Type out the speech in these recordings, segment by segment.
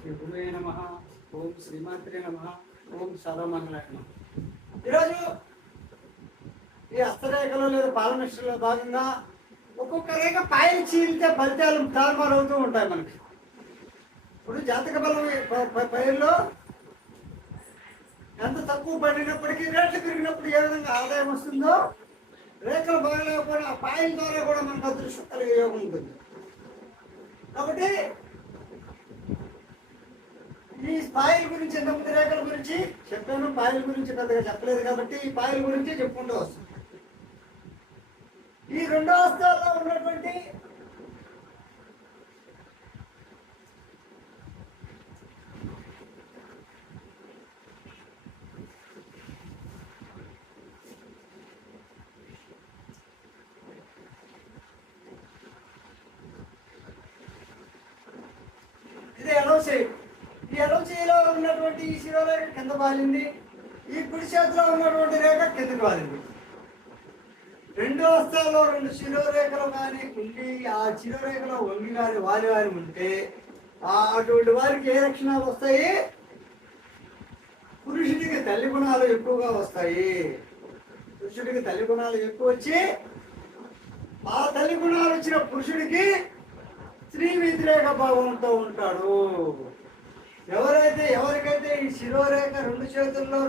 శ్రీ గురువే నమ. ఓం శ్రీమాత్రే నమ. ఓం సర్వమంగళ నమ. ఈరోజు ఈ హస్తరేఖలో లేదా పాలమిస్టర్లో భాగంగా ఒక్కొక్క రేఖ పాయలు చీలితే ఫలితాలు తారుమారు అవుతూ ఉంటాయి మనకి. ఇప్పుడు జాతక బలం పైర్లో ఎంత తక్కువ పడినప్పటికీ రేట్లు పెరిగినప్పుడు ఏ విధంగా ఆదాయం వస్తుందో రేఖలు బాగలేకపోయినా ఆ పాయల ద్వారా కూడా మనకు అదృష్టం కలిగే యోగం ఉంటుంది. కాబట్టి ఈ పాయల గురించి ఎంతమంది రేఖల గురించి చెప్పాను. పాయల గురించి పెద్దగా చెప్పలేదు కాబట్టి ఈ పాయల గురించి చెప్పుకుంటూ వస్తుంది ఈ రెండో హస్తాల్లో ఉన్నటువంటి ఇది ఎలోసి ఈ ఎలోసిలో ఉన్నటువంటి ఈ శిరోరేఖ కింద బాలింది ఈ కుడి చేతిలో ఉన్నటువంటి రేఖ కిందకి బాలింది రెండు హస్తాల్లో రెండు శిరోరేఖలు కానీ ఉండి ఆ శిరోరేఖలో వంగి కానీ వారి వారి ఉంటే ఆ అటువంటి వారికి ఏ లక్షణాలు వస్తాయి? పురుషుడికి తల్లి గుణాలు ఎక్కువగా వస్తాయి. పురుషుడికి తల్లి గుణాలు ఎక్కువ వచ్చి ఆ తల్లి గుణాలు వచ్చిన పురుషుడికి స్త్రీ వ్యతిరేక భావంతో ఉంటాడు. ఎవరైతే ఎవరికైతే ఈ శిరోరేఖ రెండు చేతుల్లో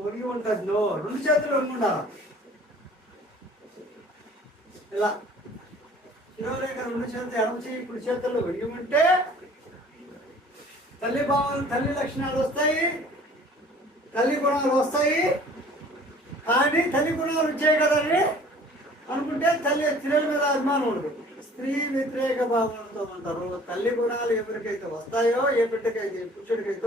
ఒరిగి ఉంటుందో రెండు చేతులు ఒరిగి ఉండాలి? ఇలా. శిరోరేఖ రెండు చేతులు ఎడమ చేయి ఇప్పుడు చేతుల్లో ఒరిగి ఉంటే తల్లి భావాలు తల్లి లక్షణాలు వస్తాయి తల్లి గుణాలు వస్తాయి కానీ తల్లి గుణాలు వచ్చాయి కదండి అనుకుంటే తల్లి స్త్రీల మీద అభిమానం ఉండదు. స్త్రీ వ్యతిరేక భావనతో ఉంటారు. తల్లి గుణాలు ఎవరికైతే వస్తాయో ఏ బిడ్డకైతే పురుషుడికైతే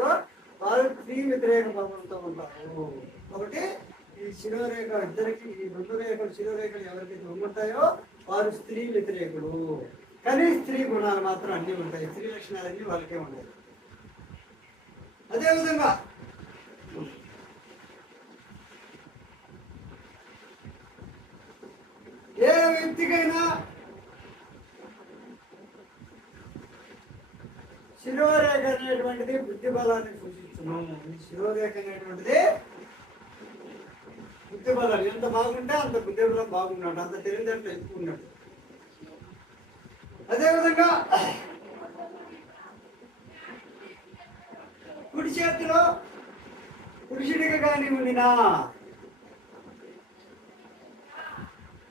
వారు స్త్రీ వ్యతిరేక భావనతో ఉంటారు. కాబట్టి ఈ శిరోరేఖ ఇద్దరికి ఈ రెండు రేఖలు శిరోరేఖలు ఎవరికైతే ఉంటాయో వారు స్త్రీ వ్యతిరేకులు. కానీ స్త్రీ గుణాలు మాత్రం అన్నీ ఉంటాయి. స్త్రీ లక్షణాలన్నీ వాళ్ళకే ఉంటాయి. అదేవిధంగా ఏ వ్యక్తికైనా శిరోరేఖ అనేటువంటిది బుద్ధి బలాన్ని సూచిస్తున్నాము. శిరోరేఖ అనేటువంటిది బుద్ధి బలం ఎంత బాగుంటే అంత బుద్ధి బలం బాగున్నాడు. అంత తెలివితేటలు ఎక్కువ ఉన్నాడు. అదేవిధంగా కుడి చేతిలో పురుషుడికి కానీ ఉండినా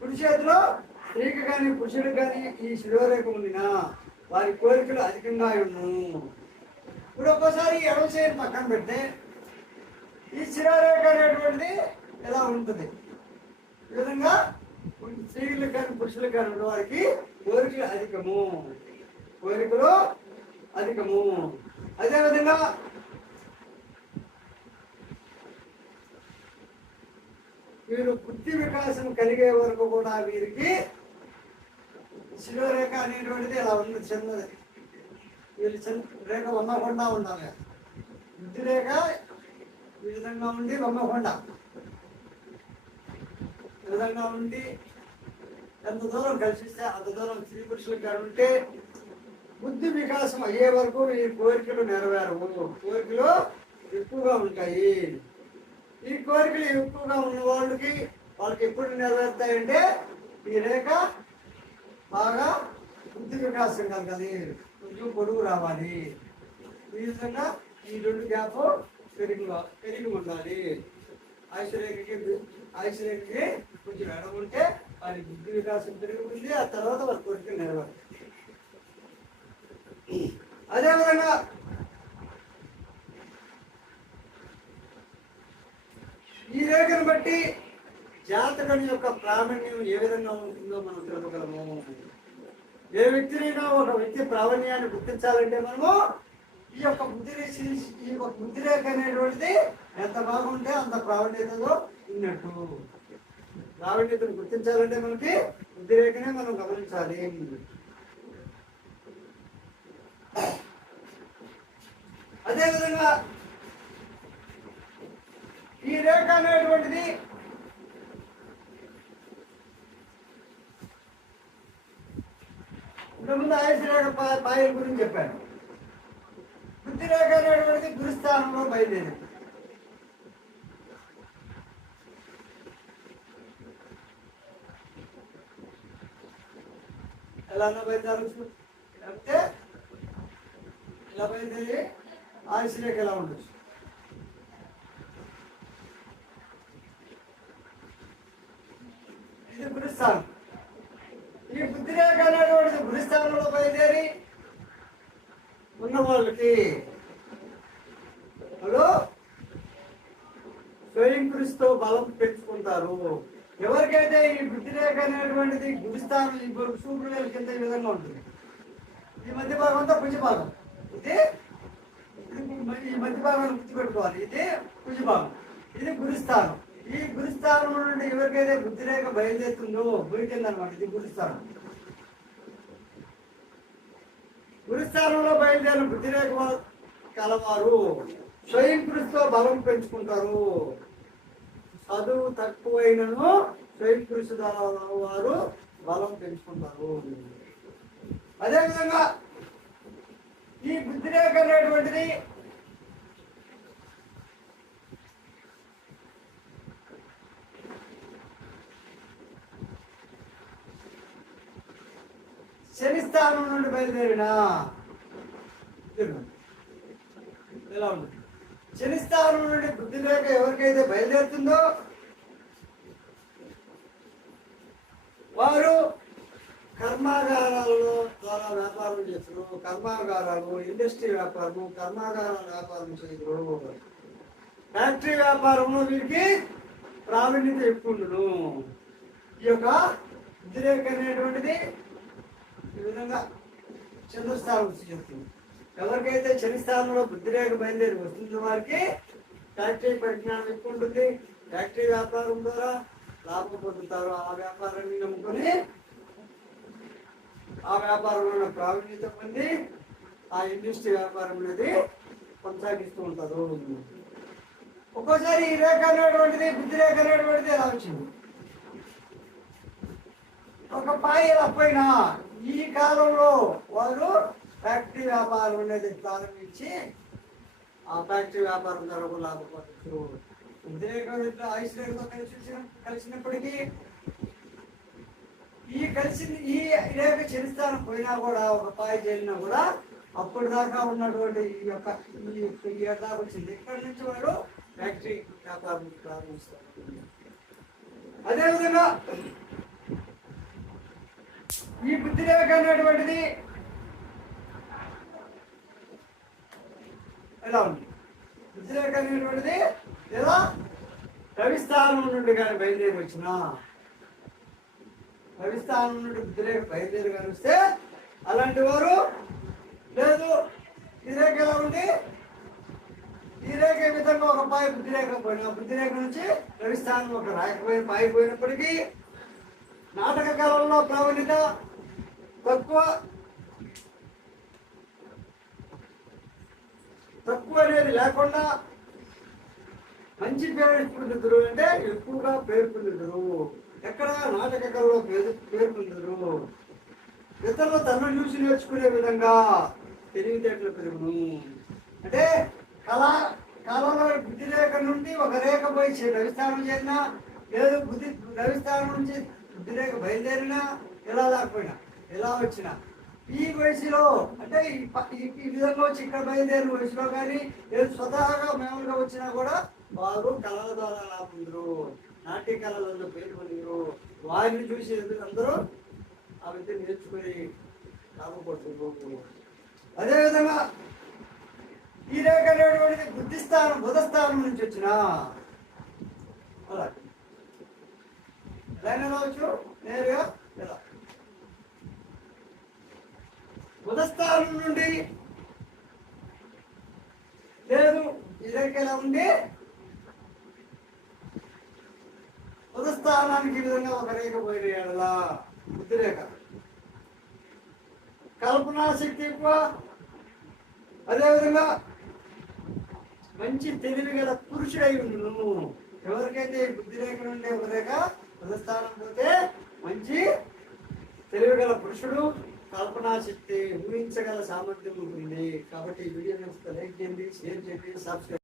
కుడి చేతిలో స్త్రీకి కానీ పురుషుడికి కానీ ఈ శిరోరేఖ ఉండినా వారి కోరికలు అధికంగా ఉన్ను ఇప్పుడు ఒక్కోసారి ఎడవ చేయని పక్కన పెడితే ఈ శిరోరేఖ అనేటువంటిది ఎలా ఉంటుంది? ఈ విధంగా స్త్రీలకు కానీ పురుషులకు కానీ ఉన్న వారికి కోరికలు అధికము. కోరికలు అధికము. అదేవిధంగా వీరు బుద్ధి వికాసం కలిగే వరకు కూడా వీరికి శివరేఖ అనేటువంటిది ఇలా ఉంది చిన్నది వీళ్ళు చిన్న రేఖ వమ్మకుండా ఉండాలి. బుద్ధి రేఖ ఈ విధంగా ఉండి వమ్మకుండా ఈ విధంగా ఉండి ఎంత దూరం కలిసిస్తే అంత దూరం స్త్రీ పురుషులకు ఉంటే బుద్ధి వికాసం అయ్యే వరకు ఈ కోరికలు నెరవేరవు. కోరికలు ఎక్కువగా ఉంటాయి. ఈ కోరికలు ఎక్కువగా ఉన్న వాళ్ళకి వాళ్ళకి ఎప్పుడు నెరవేరుతాయంటే ఈ రేఖ బాగా బుద్ధి వికాసం కలగాలి. కొంచెం పొడుగు రావాలి. ఈ విధంగా ఈ రెండు గ్యాప్ పెరిగి పెరిగి ఉండాలి. ఐశ్వర్యకి రేఖకి కొంచెం ఎడం ఉంటే వారి బుద్ధి వికాసం పెరుగుతుంది. ఆ తర్వాత వారి కోరికలు నెరవేరుతాయి. అదేవిధంగా ఈ రేఖను బట్టి జాతకం యొక్క ప్రావీణ్యం ఏ విధంగా ఉంటుందో మనం తెలుపగలము? ఏ వ్యక్తినైనా ఒక వ్యక్తి ప్రావీణ్యాన్ని గుర్తించాలంటే మనము ఈ యొక్క బుద్ధి ఈ యొక్క బుద్ధిరేఖ అనేటువంటిది ఎంత బాగుంటే అంత ప్రావీణ్యతలో ఉన్నట్టు. ప్రావీణ్యతను గుర్తించాలంటే మనకి బుద్ధిరేఖనే మనం గమనించాలి. అదేవిధంగా ఈ రేఖ అనేటువంటిది ఇంతకుముందు ఆయుష్ పాయల గురించి చెప్పాను. బుద్ధిరేఖ అనేటువంటిది గురుస్థానంలో బయలుదేరింది. ఎలా బయలుదేరచ్చు అంటే ఇలా బయలుదేరి ఆయుష్రేఖ ఎలా ఉండొచ్చు? ఇది ఈ బుద్ధిరేఖ అనేటువంటిది గురుస్థానంలో బయలుదేరి ఉన్న వాళ్ళకి హలో? స్వయం కృషితో బలం పెంచుకుంటారు. ఎవరికైతే ఈ బుద్ధిరేఖ అనేటువంటిది గురుస్థానం ఇప్పుడు సూర్యుల కింద ఈ విధంగా ఉంటుంది. ఈ మధ్య భాగం అంతా భుజ భాగం ఇది ఈ మధ్య భాగాన్ని గుర్తుపెట్టుకోవాలి ఇది భుజ భాగం ఇది గురిస్థానం ఈ గురిస్థానం నుండి ఎవరికైతే బుద్ధిరేఖ బయలుదేరుతుందో గురి అనమాట ఇది గురిస్థానం గురిస్థానంలో బయలుదేరిన బుద్ధిరేఖ కలవారు స్వయం కృషితో బలం పెంచుకుంటారు. చదువు తక్కువైనను స్వయం కృషి వారు బలం పెంచుకుంటారు. అదేవిధంగా ఈ బుద్ధిరేఖ అనేటువంటిది శని స్థానం నుండి బయలుదేరిన? ఎలా ఉంది? శని స్థానం నుండి బుద్ధి లేక ఎవరికైతే బయలుదేరుతుందో వారు కర్మాగారాలలో ద్వారా వ్యాపారం చేస్తారు. కర్మాగారాలు ఇండస్ట్రీ వ్యాపారము కర్మాగారాల వ్యాపారం చేయడం ఫ్యాక్టరీ వ్యాపారంలో వీరికి ప్రావీణ్యత ఎక్కువ ఈ యొక్క ఉద్రేక అనేటువంటిది విధంగా చంద్రస్థానం చెప్తుంది. ఎవరికైతే శని స్థానంలో బుద్ధిరేఖ బయలుదేరి వస్తుందో వారికి ఫ్యాక్టరీ పరిజ్ఞానం ఎక్కువ ఉంటుంది. ఫ్యాక్టరీ వ్యాపారం ద్వారా లాభం పొందుతారు. ఆ వ్యాపారాన్ని నమ్ముకొని ఆ వ్యాపారంలో ప్రావీణ్యత పొంది ఆ ఇండస్ట్రీ వ్యాపారం అనేది కొనసాగిస్తూ ఉంటారు. ఒక్కోసారి ఈ రేఖ అనేటువంటిది బుద్ధి రేఖ అనేటువంటిది ఎలా వచ్చింది? ఒక పాయి ఇలా పోయినా ఈ కాలంలో వారు ఫ్యాక్టరీ వ్యాపారం అనేది ప్రారంభించి ఆ ఫ్యాక్టరీ వ్యాపారం ద్వారా లాభపడుతున్నారు ఉద్రేకం ఇట్లా కలిసి కలిసినప్పటికీ ఈ కలిసి ఈ రేపు చరిస్తాను పోయినా కూడా ఒక పాయి చేరినా కూడా అప్పటి దాకా ఉన్నటువంటి ఈ యొక్క ఈ దాకా వచ్చింది. ఇక్కడి నుంచి వారు ఫ్యాక్టరీ వ్యాపారం ప్రారంభిస్తారు. అదేవిధంగా ఈ బుద్ధి రేఖ అనేటువంటిది ఎలా ఉంది? బుద్ధి రేఖ అనేటువంటిది ఎలా రవిస్థానం నుండి కానీ బయలుదేరి వచ్చిన. రవిస్థానం నుండి బుద్ధి రేఖ బయలుదేరి కానీ వస్తే అలాంటి వారు లేదు. ఈ రేఖ ఎలా ఉంది? ఈ రేఖ విధంగా ఒక పాయి బుద్ధి రేఖ పోయిన? బుద్ధి రేఖ నుంచి రవిస్థానం ఒక రాకపోయిన పాయి పోయినప్పటికీ నాటక కాలంలో ప్రావీణ్యత తక్కువ. తక్కువ అనేది లేకుండా మంచి పేరు పొందుతురు అంటే ఎక్కువగా పేరు పొందుతురు. ఎక్కడ నాటక కళలో పేరు పేరు పొందుతురు. ఇతరులు తనను చూసి నేర్చుకునే విధంగా తెలివితేటలు పెరుగును. అంటే కళ కళలో బుద్ధి రేఖ నుండి ఒక రేఖ పోయి రవిస్థానం చేరినా లేదు బుద్ధి రవిస్థానం నుంచి బుద్ధి రేఖ బయలుదేరినా ఎలా లేకపోయినా. ఎలా వచ్చినా? ఈ వయసులో అంటే ఈ విధంగా వచ్చి ఇక్కడ బయలుదేరిన వయసులో కానీ లేదు స్వతహాగా మామూలుగా వచ్చినా కూడా వారు కళల ద్వారా లాభందరు నాట్య కళలలో పేరు పొందిరు వారిని చూసి అందరూ ఆ విద్య నేర్చుకుని లాభపడుతున్నారు అదేవిధంగా ఈ రేఖ అనేటువంటిది బుద్ధిస్థానం బుధస్థానం నుంచి వచ్చిన అలా. ఎలా వెళ్ళవచ్చు నేరుగా ఎలా? బుధస్థానం నుండి లేదు ఈ ఉండి ఎలా బుధస్థానానికి ఈ విధంగా ఒక రేఖ పోయిన బుద్ధిరేఖ కల్పనా శక్తి ఎక్కువ. అదేవిధంగా మంచి తెలివి గల పురుషుడై ఉండును. ఎవరికైతే బుద్ధిరేఖ బుద్ధి నుండి ఒక రేఖ ప్రస్థానం పోతే మంచి తెలివి గల పురుషుడు కల్పనా శక్తి ఊహించగల సామర్థ్యం ఉంటుంది కాబట్టి ఈ వీడియో నచ్చితే లైక్ చేయండి షేర్ చేయండి సబ్స్క్రైబ్